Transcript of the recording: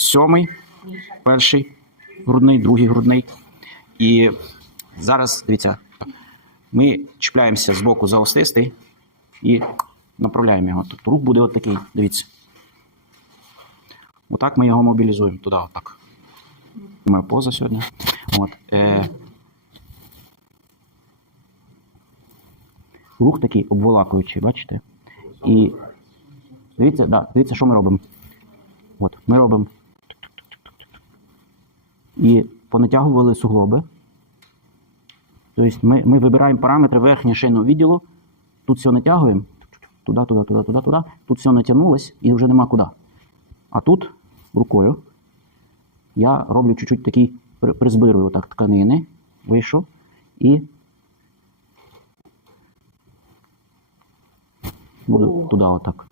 сьомий, перший грудний, другий грудний. І зараз, дивіться, ми чіпляємося з боку за остистий і направляємо його. Тобто рух буде от дивіться. Отак ми його мобілізуємо туди, отак. Моя поза сьогодні. От, е, рух такий обволакуючий, бачите? І дивіться, да, дивіться, що ми робимо. От, ми робимо. І понатягували суглоби. Тобто ми, ми вибираємо параметри верхнього шийного відділу. Тут все натягуємо. Туди, туди, туди, туди, туди. Тут все натягнулось і вже нема куди. А тут рукою я роблю чуть-чуть такий, при- призбирую отак тканини, вийшов і буду туди отак.